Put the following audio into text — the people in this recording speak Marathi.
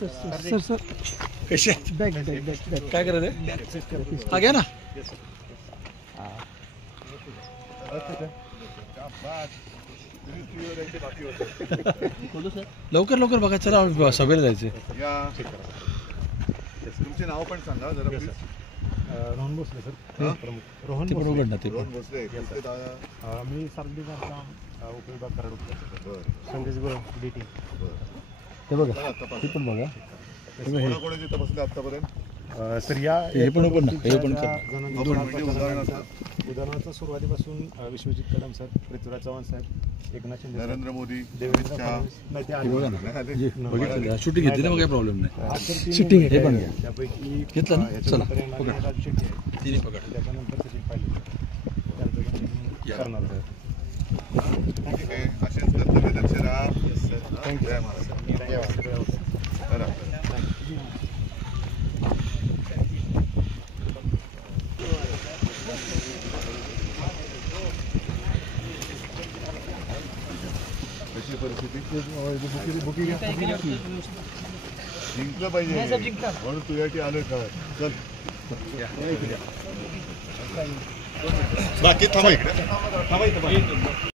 सर कशा बॅग काय करायचं हा घ्या ना लवकर लवकर बघा चला सभेला जायचे तुमचे नाव पण सांगा जरा प्लीज रोहन भोसले सर रोहन भोसले मी सार्वजनिक बांधकाम उपविभाग कराड संदेश DT ते बघा ते पण बघा कोणाकोणाचे तपासले आतापर्यंत सर या हे पण उदाहरणार्थ सुरुवातीपासून विश्वजित कदम सर पृथ्वीराज चव्हाण साहेब एकनाथ शिंदे नरेंद्र मोदी देवेंद्र फडणवीस शूटिंग घेतली ना काही प्रॉब्लेम नाही शूटिंग हे पण त्यापैकी घेतलं ना चला राजू शेट्टी आहे तिने पकड त्याच्यानंतर सचिन पायलट त्यांचं करणार ठीक आहे असेच कर्तव्य दक्ष राहा थँक्यू जय महाराज करा कशी परिस्थिती जिंकलं पाहिजे म्हणून तुझ्यासाठी आलोय का चल बाकी थांबा इकडे